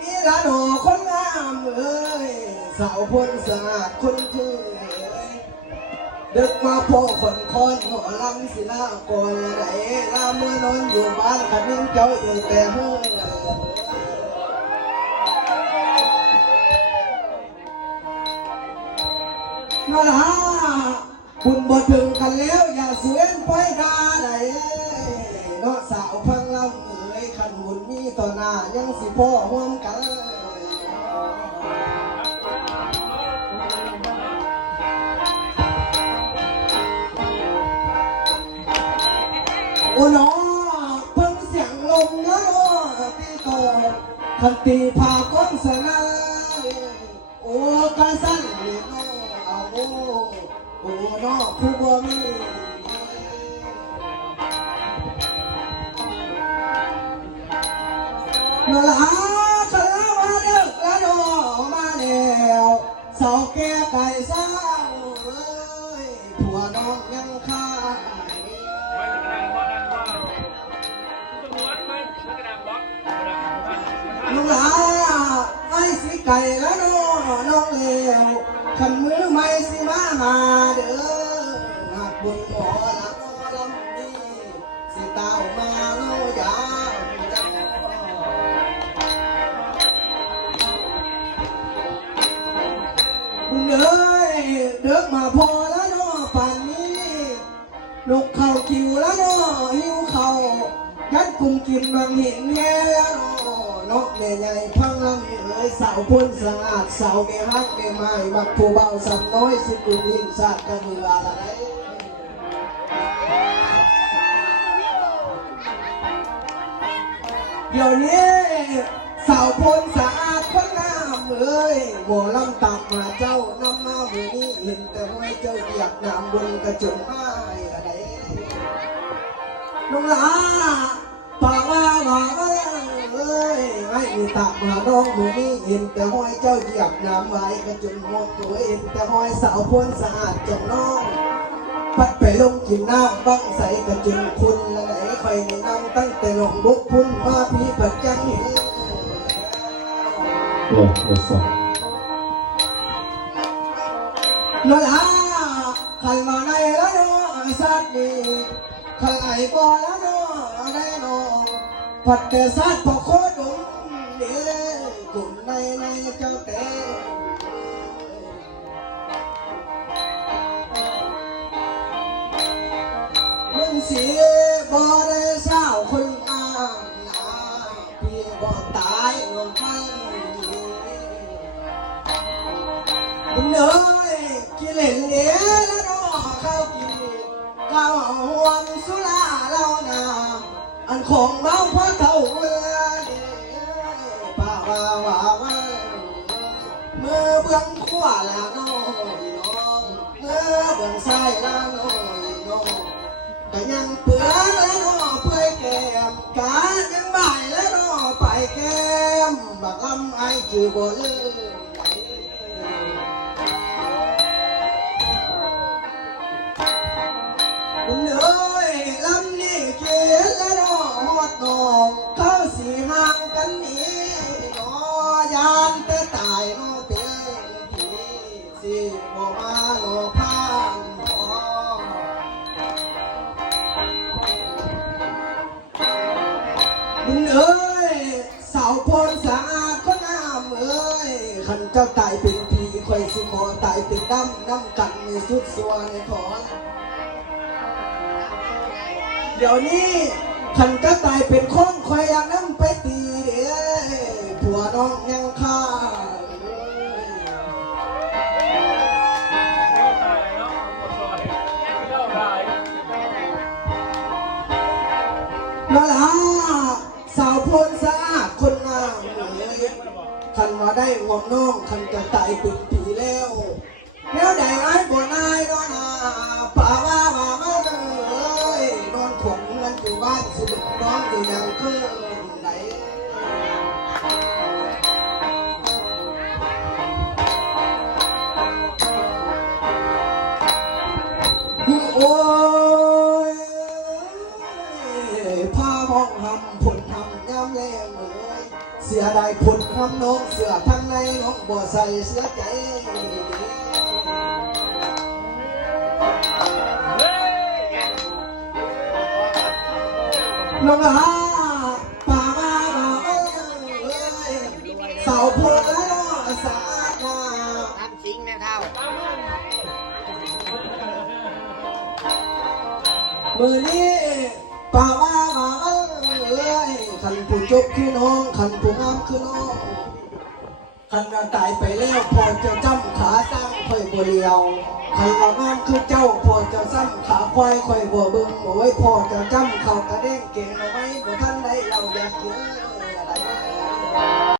มีละดอกคนงามเอ้ยสาวพ้นสะอาดคนคือดึกมาพ่อคนคอนหัวลำศิลาก่อนไหนลาเมื่อนอนอยู่บ้านขันนิ่งเจ้าอยู่แต่เมื่อมาละคุณบ่ถึงกันแล้วอย่าเสียนไปกาไหนเนาะสาวพังลำเอ๋ยขันบุญมีต่อหน้ายังสิพ่อห่วมกันโอ้น้อเพิ่งเสียงลมนะตีโตขันตีพาก้นสนาโอ้กะสั่นโน่อาโโอ้น้อผู้บ่มีมาละฉันละมาเลิกละดอมาแล้วเสาแก่ไก่เศร้าเอ้ยผัวน้องยังข้าลุงหลาไอ้สิไก่ละน้องเลวขันมือไม่สิมาหาเด้อหากบุญหมอละน้อลำดีสิเต้ามาเล่ายาบุญเอ้ยเด็กมาพอละน้อป่านนี้ลูกเข้าคิวละน้อหิวเข้ายัดกุ้งกินบางหินแย่ละน้อนกแม่ใหญ่พังลำเอ๋ยสาวพ้นสะอาดสาวเมรักเมไม้บักผู้เบาสำน้อยสิกุลินสาดกระเบืออะไรเดี๋ยวนี้สาวพ้นสะอาดคนงามเอ๋ยหมอลำตักมาเจ้านำมามือนี้เห็นแต่ห้อยเจ้าเหยียบน้ำบนกระจกไม้อะไรน้องลาป่าว่าเอ้ยไอ้ตักมาน้องมือนี้เห็นแต่ห้อยเจ้าเหยียบน้ำไว้กระจกหมดตัวเห็นแต่ห้อยสาวพ้นสะอาดจังน้องพัดไปลงกินน้ำบังใสกระจุนคุณละไหนใครในน้ำตั้งแต่หลงบุกพุ่นมาพี่ปัจจัยเห็นนั่นล่ะขันมาในแล้วเนาะสัตว์นี่ขันไหลบ่อแล้วเนาะได้นองผัดแต่สัตว์พอโคตรดุเดี๋ยวกลุ่มในเจ้าเต๋มึงเสียบ่ได้เศร้าคนอ้างนาพี่บ่ตายลงไปมึงเอ้ยกิเลสเหลือแล้วเนาะข้าวกินข้าวหวานสุราเหล้านาอันของเมาเพราะเท่าเมื่อป่าว่าเมื่อเบื้องขวาละน้อยน้องเมื่อเบื้องซ้ายละน้อยน้องก็ยังเปื้อนแล้วน้อเปื่อยแก้มกายังบ่ายแล้วน้อไปแก้มบักลำไอจือบ่ลืมลุงเอ้ยลำนี้เกลียดแล้วน้อฮอดน้องเขาสิห่างกันนี้น้อยานแต่ตายน้อเป็นผีสิบ่มาหลอกพานลุงเอ้ยสาวพ้นสะอาดคนงามเอ้ยขันเจ้าตายเป็นผีคอยสิขอตายเป็นดำน้ำกันในสุดสัวในถอนเดี๋ยวนี้ขันก็ตายเป็นคนคอยอยากนั่งไปตีผัวน้องยังฆ่านั่นล่ะสาวพ้นสะอาดคนงามขันมาได้ห่วงน้องขันจะตายเป็นผีแล้วแล้วได้ไอ้บ่นายน้อนาป่าว่ามาเลยนอนขวงเงินอยู่บ้านสิลูกน้องอยู่ยังเคยไหนโอ้ยพามองหำผลหำย้ำแรงเลย เสียดายผลคำน้องเสือทั้งในน้องบ่ใส่เสียใจน้องฮาป่ามาเอ้ยเสาพลแล้วสาดา ทำสิงแม่เท่า มือนี้ป่าว่าเอ้ยขันผู้จบคือน้องขันผู้งามคือน้องขันเราตายไปแล้วพอจะจำขาตั้งค่อยบ่เลียวขันเรางามคือเจ้าพอจะซ้ำขาควายค่อยบ่เบิ่งโอ้ยพอจะจำเขากระเด้งเก่งเอาไว้บ่ทันได้เราอยากเยอะ